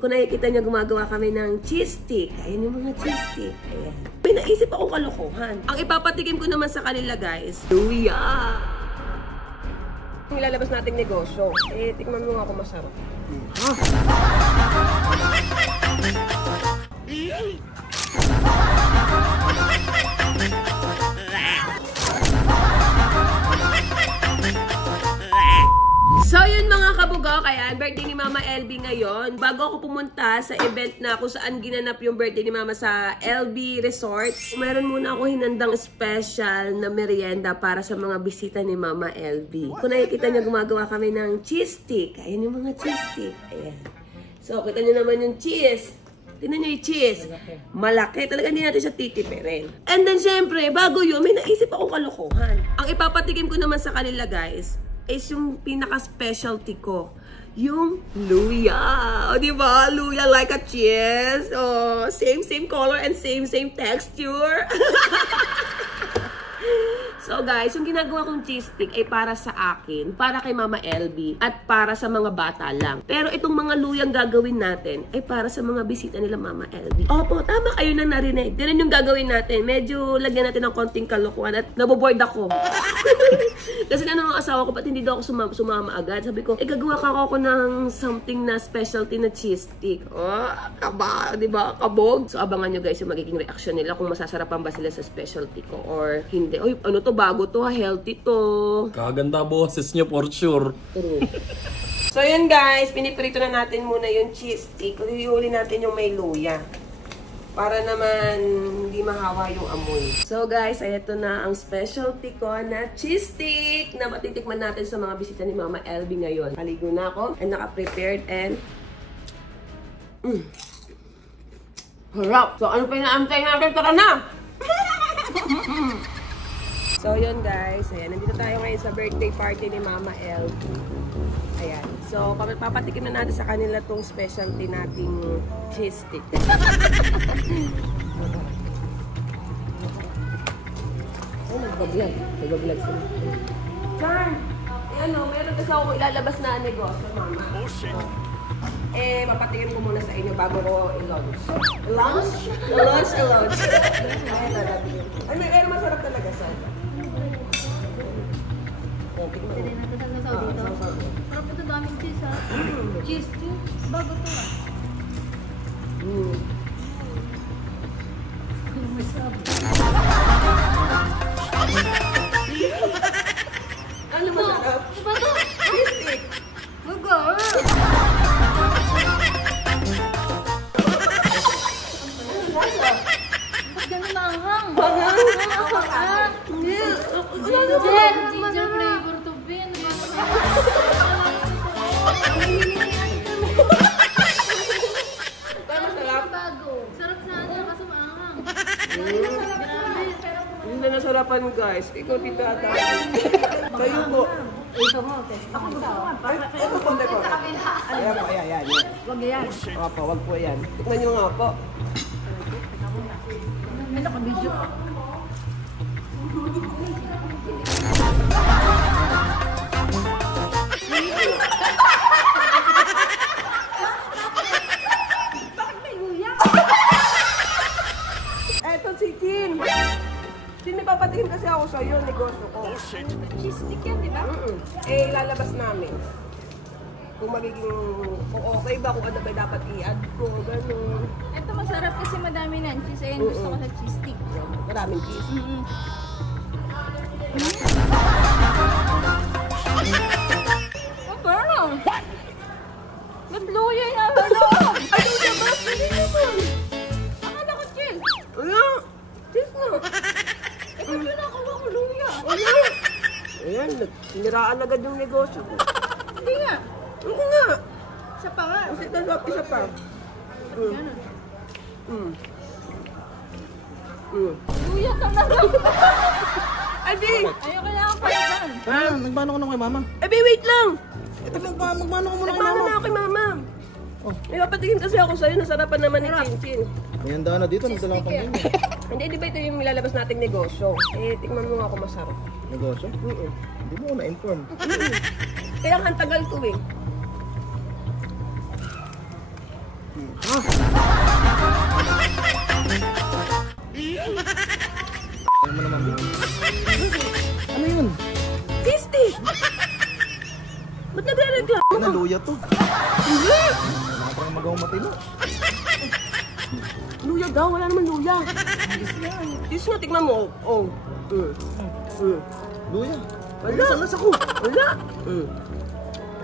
Kung nakikita niyo, gumagawa kami ng cheese stick. Ayan yung mga cheese stick. Ayan. May naisip akong kalokohan. Ang ipapatikim ko naman sa kanila, guys, luya! Yung ilalabas nating negosyo. Eh, tikman mo nga kung masarap. So yun mga kabugaw, kaya birthday ni Mama LB ngayon. Bago ako pumunta sa event na kung saan ginanap yung birthday ni Mama sa LB Resort, meron muna ako hinandang special na merienda para sa mga bisita ni Mama LB. Kung nakikita niyo, gumagawa kami ng cheese stick. Ayan yung mga cheese stick. Ayan. So, kita niyo naman yung cheese. Tingnan niyo yung cheese. Malaki. Talaga hindi natin siya titipirin. And then, syempre, bago yun, may naisip akong kalokohan. Ang ipapatikim ko naman sa kanila, guys, is yung pinaka-specialty ko. Yung luya. O, diba? Luya like a cheese. Oh, same color and same texture. So guys, yung ginagawa kong cheese stick ay para sa akin, para kay Mama LB, at para sa mga bata lang. Pero itong mga luyang gagawin natin ay para sa mga bisita nila Mama LB. Opo, tama kayo na narinig. Ganun yung gagawin natin. Medyo lagyan natin ng konting kalokohan at naboboard ako. Kasi ng asawa ko, ba't hindi daw ako sumama agad? Sabi ko, gagawa ka ako ng something na specialty na cheese stick. Oh, kaba, diba? Kabog. So abangan nyo guys yung magiging reaction nila kung masasarapan ba sila sa specialty ko or hindi. Oy, ano to? Bago to, healthy to. Kaganda boses niyo for sure. So yun guys, piniprito na natin muna yung cheese stick. Iuli natin yung may luya. Para naman hindi mahawa yung amoy. So guys, ay ito na ang specialty ko na cheese stick na matitikman natin sa mga bisita ni Mama LB ngayon. Paligo na ako and naka-prepared and harap! So ano pa inaantay natin? Tara na! So yun guys, ayan, nandito tayo ngayon sa birthday party ni Mama LB. Ayan. So, papatikim na natin sa kanila tong specialty nating cheese stick. Oh, nagbablog. Nagbablog sila. Char! Ano, meron kasi ako ilalabas na negosyo, Mama. Oh, shit. Eh, papatikim ko muna sa inyo bago ko i-launch. I-launch? I-launch. Ay, pero masarap talaga sa ito. Pwede natin sa sasaw dito. Sarap ito daming cheese ha. Cheese too. Bago to ha. Masarap. Ano masarap? Diba to? Cheese stick. Magar! Ba't ganun na anghang? Bangang? Ginger flavor to bin. Masarap? Bago. Sarap sana kaso maanghang. Hindi na nasarapan guys. Ikaw dito ata. Kayo po. Ito mo, test. Ako gusto ko. Ito po, ito po. Ayan po, ayan. Wag yan. Opo, wag po yan. Tignan nyo nga po. May naka-video pa. Bakit may luya? Eto si Chin. Chin, may papatikim kasi ako sa'yo, negosyo ko. Cheese stick yan, di ba? Eh, lalabas namin. Kung magiging, kung okay ba, kung ano ba dapat i-add ko, gano'n. Ito masarap kasi madami ng cheese. Ayan, gusto ko sa cheese stick. Maraming cheese. Oh, parang. Ba't luya yan? Ano? Ano na ba? Hindi naman. Akala ko cheese. Wala. Cheese na. Ito nakawa ko luya. Wala. Ayan, siniraan agad yung negosyo ko. Hindi nga. Ano nga? Isa pa nga. Kasi ito, isa pa. Ganun. Luya ka na lang. Ay, di! Ayaw kailangan pa yan. Nagbano ko na kay mama. Ay, di, wait lang! Ito magbano ko muna kay Nagmano mama. na ako kay Mama. Oh. May papatikim kasi ako sa'yo, nasarapan naman ni Chin Chin. May handa na dito, nagdala ko pang ganyan. Hindi, di ba ito yung ilalabas nating negosyo? Eh, tingnan mo nga kung masarap. Negosyo? Hindi mo ko na-inform. Kaya ang tagal ko eh. Ano mo naman, Bi? Ano yun? Tasty! Ba't nagre-reklamo Ano, ka? luya to. Hindi! Wala parang magaw matino. Luya daw, wala naman luya. Tis nga, tignan mo. Oh. Luya. Wala. Sa lasa ko. Wala.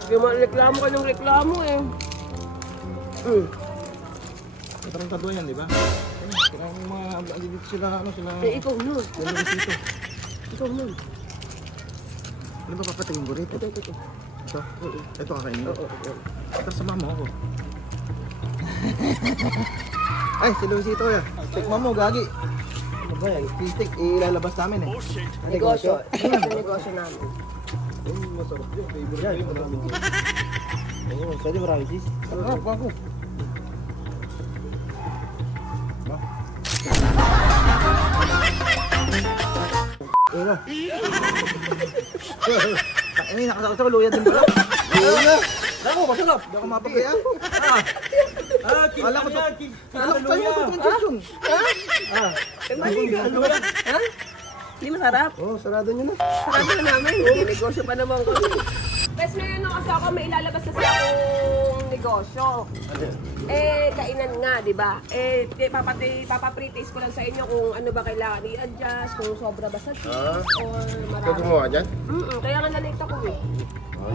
Kaya reklamo ka ng reklamo eh. Parang tadwa yan, di ba? Parang mga dito sila, ano sila. Eh, ikaw nun. Yan ang dito. Ikaw nun. Ano ba papatingin ko rito? Ito. Ito? Ito kakainin mo? Oo. Ito sa mama ako. Ay, si Luisito ya. Tikman mo, gagi. Ano ba yan? Fistic, ilalabas namin eh. Negosyo. Ito ang negosyo namin. Masarap yun. Favorite ko yung maraming cheese. Oo, pwede maraming cheese. Sarap ako. Ano? Ay, nakasakot ako, luya din pala. Luya! Ako, masarap. Hindi ako mapapaya. Alam ko to. Alam ko sa'yo ito transaction. Mali ka. Ha? Hindi masarap. Oo, sarado nyo na. Sarado na namin. May negosyo pa naman ko. Bes, ngayon na kasi ako may ilalabas kasi akong negosyo. Eh, kainan nga, di ba? Eh, papapre-taste ko lang sa inyo kung ano ba kailangan i-adjust, kung sobra ba sa cheese, or Ikaw marami. gumawa dyan? Kaya nga nalate ako eh.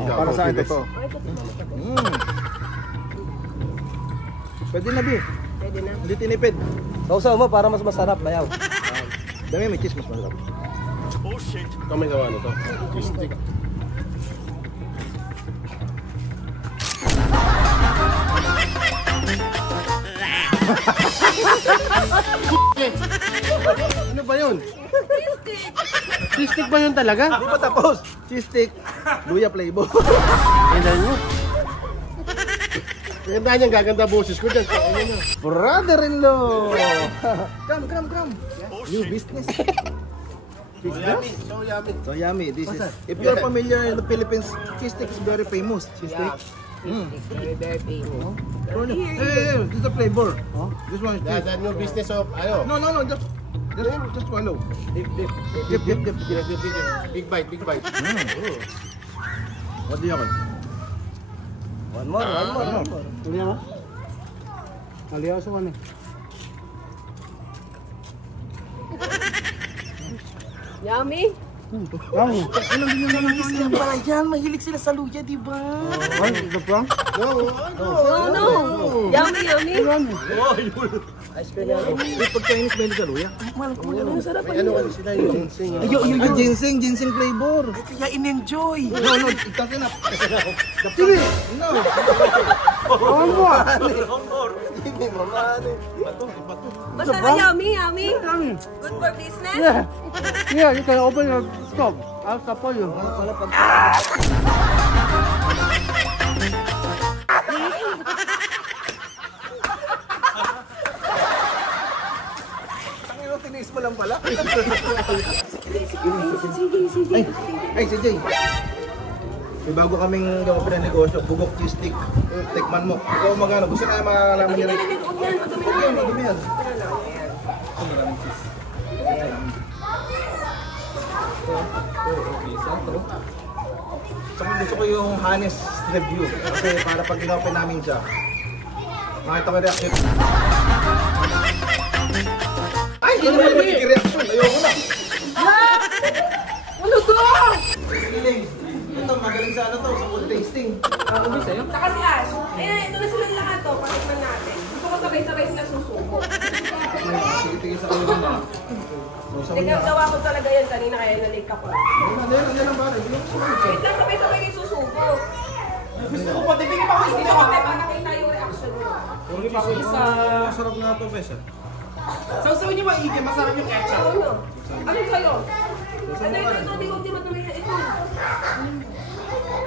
Para sa akin ito. Ay, ito ito. Pwede na, Bi. Pwede na. Hindi tinipid. Sausaw mo para mas masarap, bayaw. Dami may cheese, mas masarap. Ikaw may gawa nito. Cheese stick. Ano ba yun? Cheese stick ba yun talaga? Hindi pa tapos. Cheese stick, luya flavor. Kailan nyo? Ganda niyan, gaganda boses ko dyan. Brother-in-law. Come. New business. Business? So yummy. So yummy. This is, if you're familiar in the Philippines, cheese stick is very famous. Cheese stick. Very, very famous. Hey, this is the flavor. This one is cheese. That new business of, ano? No, just swallow. Dip. Big bite. What do you want? One more. Tuloy na? Aliyaw sa ano? Yummy? Ano din yung nangis sila pala yan? Mahilig sila sa luya, di ba? Ay, the prank? No. Yummy. Ice cream yan. Di pagkahinis mahilig sa luya? Masarap pa Ano yun. kasi sila yung ginseng. Ginseng flavor. Kaya in-enjoy. No, itas na. Sige. No. Sige, mamani. Basta na yummy. Good for business. Yeah, you can open your stove. I'll support you. Tangino, tinis mo lang pala. Sige. Ay, si Jay. May bago kaming gawa pa ng negosyo, bugok cheese stick. Tikman mo. Ikaw magano, gusto na malaman niya rin. Madumi yan. Maraming cheese. Saka gusto ko yung honest review. Kasi para pag inopen namin siya, makita ko yung reaction. Ay, hindi naman magiging reaction. Ayoko na. Ano to? Feeling. Ito, magaling sa ano to, sa food tasting. Saka si Ash. Ito na sila lahat to. Patikman natin. Gusto ko sabay-sabay sila susuko. Tingin sa kayo na. Nagagawa ko talaga yan kanina kaya nalik ako. Ano lang ba? Wait lang, sabay-sabay kayo susuko. Gusto ko pa, tibigin pa ko. Gusto ko pa, nakita yung reaction mo. Masarap nga to, Besa. Sausaw niyo maigi, masarap yung ketchup. Ano? Anong sa'yo? Ano yung ito? Di matuloy na ito.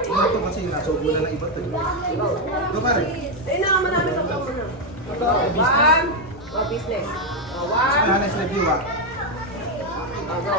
Ano to kasi nasubo na ng iba to. Ito pare. Ayun na, marami sa ito muna. One. Business. One. Honest review ah. Go.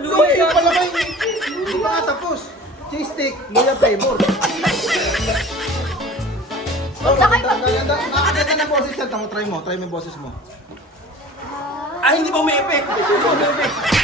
Luya yung pala ba yung hindi pa nga tapos. Cheese stick, luya flavor. Nakakita na boses yan. Try mo yung boses mo. Ah, hindi pa may effect. Hindi pa may effect.